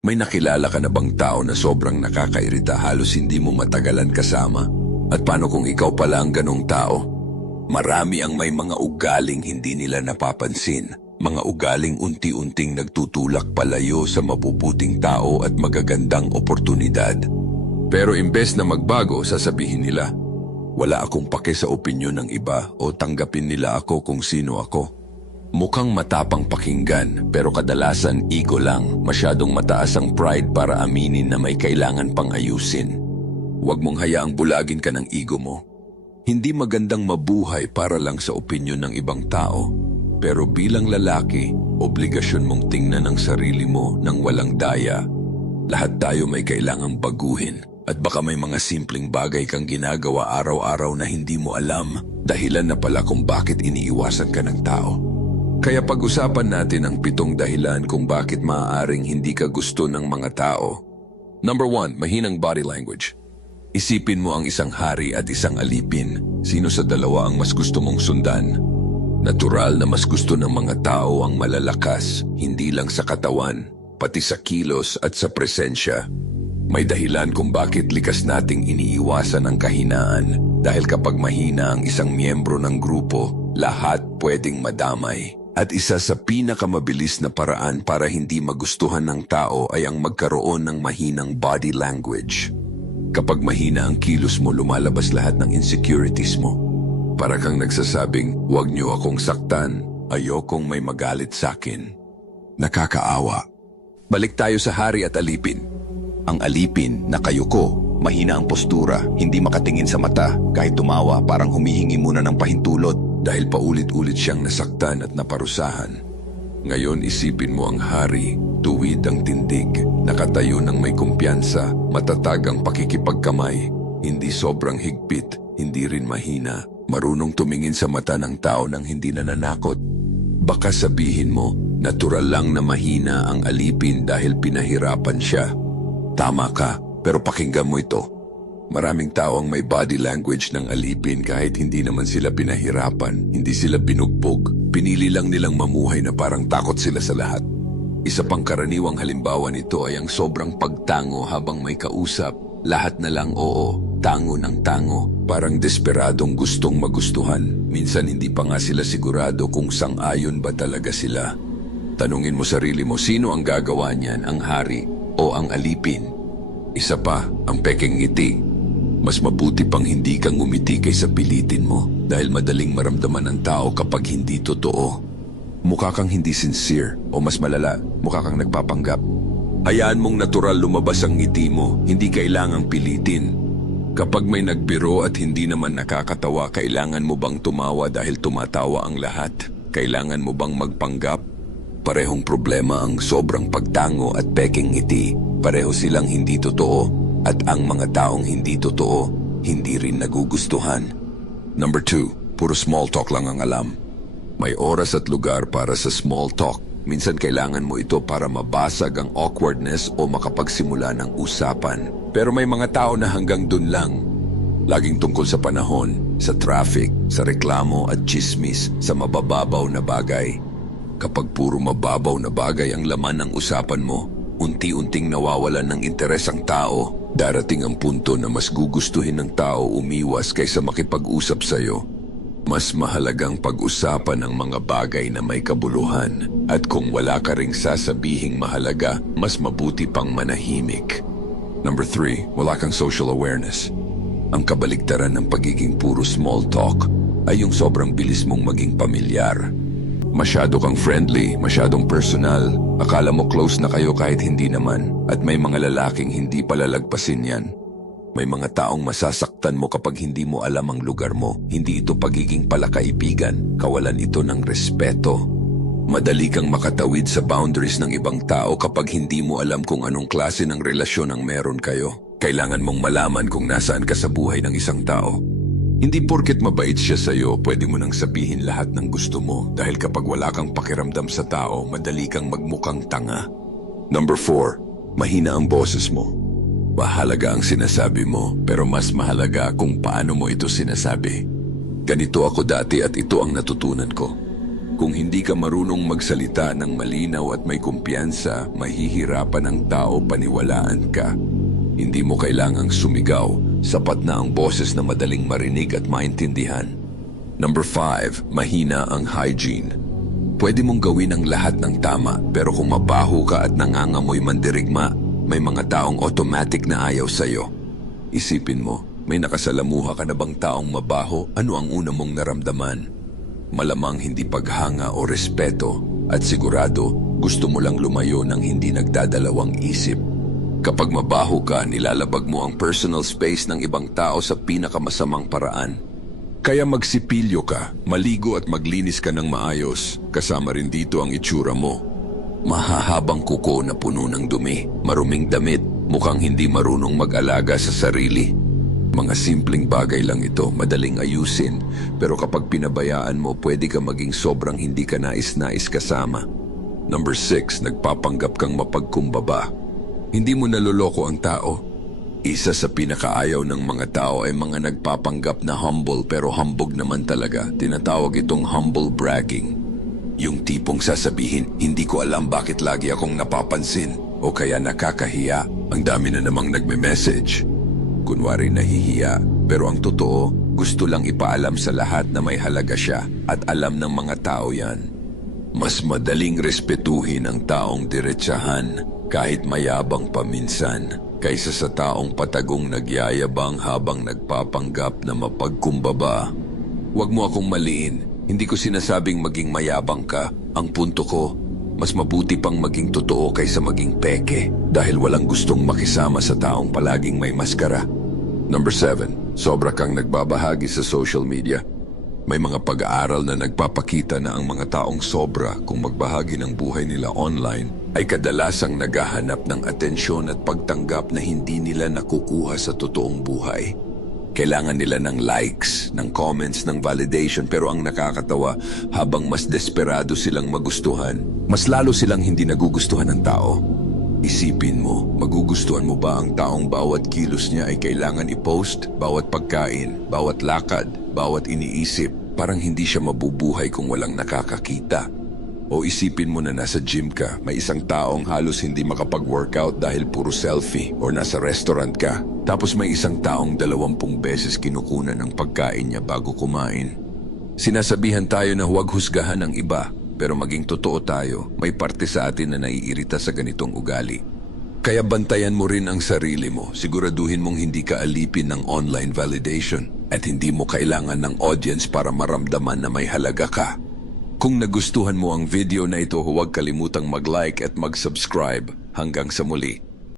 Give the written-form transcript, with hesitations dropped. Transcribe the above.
May nakilala ka na bang tao na sobrang nakakairita halos hindi mo matagalan kasama? At paano kung ikaw pala ang ganong tao? Marami ang may mga ugaling hindi nila napapansin. Mga ugaling unti-unting nagtutulak palayo sa mabubuting tao at magagandang oportunidad. Pero imbes na magbago, sasabihin nila, wala akong pake sa opinyon ng iba o tanggapin nila ako kung sino ako. Mukhang matapang pakinggan pero kadalasan ego lang, masyadong mataas ang pride para aminin na may kailangan pang ayusin. Huwag mong hayaang bulagin ka ng ego mo. Hindi magandang mabuhay para lang sa opinyon ng ibang tao. Pero bilang lalaki, obligasyon mong tingnan ang sarili mo ng walang daya. Lahat tayo may kailangang baguhin at baka may mga simpleng bagay kang ginagawa araw-araw na hindi mo alam, dahilan na pala kung bakit iniiwasan ka ng tao. Kaya pag-usapan natin ang 7 dahilan kung bakit maaaring hindi ka gusto ng mga tao. Number 1, mahinang body language. Isipin mo ang isang hari at isang alipin. Sino sa dalawa ang mas gusto mong sundan? Natural na mas gusto ng mga tao ang malalakas, hindi lang sa katawan, pati sa kilos at sa presensya. May dahilan kung bakit likas nating iniiwasan ang kahinaan dahil kapag mahina ang isang miyembro ng grupo, lahat pwedeng madamay. At isa sa pinakamabilis na paraan para hindi magustuhan ng tao ay ang magkaroon ng mahinang body language. Kapag mahina ang kilos mo, lumalabas lahat ng insecurities mo. Para kang nagsasabing, huwag niyo akong saktan, ayokong may magalit sa akin. Nakakaawa. Balik tayo sa hari at alipin. Ang alipin, nakayuko, mahina ang postura, hindi makatingin sa mata, kahit tumawa parang humihingi muna ng pahintulot dahil paulit-ulit siyang nasaktan at naparusahan. Ngayon isipin mo ang hari, tuwid ang tindig, nakatayo ng may kumpiyansa, matatag ang pakikipagkamay, hindi sobrang higpit, hindi rin mahina. Marunong tumingin sa mata ng tao nang hindi nananakot. Baka sabihin mo, natural lang na mahina ang alipin dahil pinahirapan siya. Tama ka, pero pakinggan mo ito. Maraming tao ang may body language ng alipin kahit hindi naman sila pinahirapan, hindi sila binugbog. Pinili lang nilang mamuhay na parang takot sila sa lahat. Isa pang karaniwang halimbawa nito ay ang sobrang pagtango habang may kausap. Lahat na lang oo, tango ng tango, parang desperadong gustong magustuhan. Minsan hindi pa nga sila sigurado kung sang-ayon ba talaga sila. Tanungin mo sarili mo, sino ang gagawa niyan, ang hari o ang alipin? Isa pa, ang pekeng ngiti. Mas mabuti pang hindi kang ngumiti kaysa pilitin mo dahil madaling maramdaman ng tao kapag hindi totoo. Mukha kang hindi sincere o mas malala, mukha kang nagpapanggap. Hayaan mong natural lumabas ang ngiti mo, hindi kailangang pilitin. Kapag may nagbiro at hindi naman nakakatawa, kailangan mo bang tumawa dahil tumatawa ang lahat? Kailangan mo bang magpanggap? Parehong problema ang sobrang pagtango at pekeng ngiti. Pareho silang hindi totoo at ang mga taong hindi totoo, hindi rin nagugustuhan. Number 2, puro small talk lang ang alam. May oras at lugar para sa small talk. Minsan kailangan mo ito para mabasag ang awkwardness o makapagsimula ng usapan. Pero may mga tao na hanggang dun lang. Laging tungkol sa panahon, sa traffic, sa reklamo at chismis, sa mabababaw na bagay. Kapag puro mababaw na bagay ang laman ng usapan mo, unti-unting nawawalan ng interes ang tao. Darating ang punto na mas gugustuhin ng tao umiwas kaysa makipag-usap sa'yo. Mas mahalagang pag-usapan ang mga bagay na may kabuluhan at kung wala ka ring sasabihing mahalaga, mas mabuti pang manahimik. Number 3, wala kang social awareness. Ang kabaligtaran ng pagiging puro small talk ay yung sobrang bilis mong maging pamilyar. Masyado kang friendly, masyadong personal. Akala mo close na kayo kahit hindi naman at may mga lalaking hindi palalagpasin yan. May mga taong masasaktan mo kapag hindi mo alam ang lugar mo. Hindi ito pagiging palakaibigan, kawalan ito ng respeto. Madali kang makatawid sa boundaries ng ibang tao kapag hindi mo alam kung anong klase ng relasyon ang meron kayo. Kailangan mong malaman kung nasaan ka sa buhay ng isang tao. Hindi porket mabait siya sa'yo, pwede mo nang sabihin lahat ng gusto mo dahil kapag wala kang pakiramdam sa tao, madali kang magmukhang tanga. Number 4, mahina ang boses mo. Mahalaga ang sinasabi mo, pero mas mahalaga kung paano mo ito sinasabi. Ganito ako dati at ito ang natutunan ko. Kung hindi ka marunong magsalita ng malinaw at may kumpiyansa, mahihirapan ang tao paniwalaan ka. Hindi mo kailangang sumigaw, sapat na ang boses na madaling marinig at maintindihan. Number 5, mahina ang hygiene. Pwede mong gawin ang lahat ng tama, pero kung mabaho ka at nangangamoy mandirigma, may mga taong automatic na ayaw sa'yo. Isipin mo, may nakasalamuha ka na bang taong mabaho? Ano ang una mong naramdaman? Malamang hindi paghanga o respeto, at sigurado gusto mo lang lumayo ng hindi nagdadalawang isip. Kapag mabaho ka, nilalabag mo ang personal space ng ibang tao sa pinakamasamang paraan. Kaya magsipilyo ka, maligo at maglinis ka ng maayos, kasama rin dito ang itsura mo. Mahahabang kuko na puno ng dumi, maruming damit, mukhang hindi marunong mag-alaga sa sarili. Mga simpleng bagay lang ito, madaling ayusin, pero kapag pinabayaan mo, pwede ka maging sobrang hindi ka nais-nais kasama. Number 6, nagpapanggap kang mapagkumbaba. Hindi mo naloloko ang tao. Isa sa pinakaayaw ng mga tao ay mga nagpapanggap na humble pero hambog naman talaga. Tinatawag itong humble bragging. Yung tipong sasabihin, hindi ko alam bakit lagi akong napapansin o kaya nakakahiya. Ang dami na namang nagme-message. Kunwari nahihiya, pero ang totoo, gusto lang ipaalam sa lahat na may halaga siya at alam ng mga tao yan. Mas madaling respetuhin ang taong diretsahan kahit mayabang paminsan kaysa sa taong patagong nagyayabang habang nagpapanggap na mapagkumbaba. Huwag mo akong maliin. Hindi ko sinasabing maging mayabang ka. Ang punto ko, mas mabuti pang maging totoo kaysa maging peke dahil walang gustong makisama sa taong palaging may maskara. Number 7, sobra kang nagbabahagi sa social media. May mga pag-aaral na nagpapakita na ang mga taong sobra kung magbahagi ng buhay nila online ay kadalasang naghahanap ng atensyon at pagtanggap na hindi nila nakukuha sa totoong buhay. Kailangan nila ng likes, ng comments, ng validation, pero ang nakakatawa, habang mas desperado silang magustuhan, mas lalo silang hindi nagugustuhan ng tao. Isipin mo, magugustuhan mo ba ang taong bawat kilos niya ay kailangan i-post? Bawat pagkain, bawat lakad, bawat iniisip, parang hindi siya mabubuhay kung walang nakakakita. O isipin mo na nasa gym ka, may isang taong halos hindi makapag-workout dahil puro selfie, o nasa restaurant ka, tapos may isang taong 20 beses kinukunan ng pagkain niya bago kumain. Sinasabihan tayo na huwag husgahan ng iba, pero maging totoo tayo, may parte sa atin na naiirita sa ganitong ugali. Kaya bantayan mo rin ang sarili mo, siguraduhin mong hindi ka alipin ng online validation, at hindi mo kailangan ng audience para maramdaman na may halaga ka. Kung nagustuhan mo ang video na ito, huwag kalimutang mag-like at mag-subscribe. Hanggang sa muli.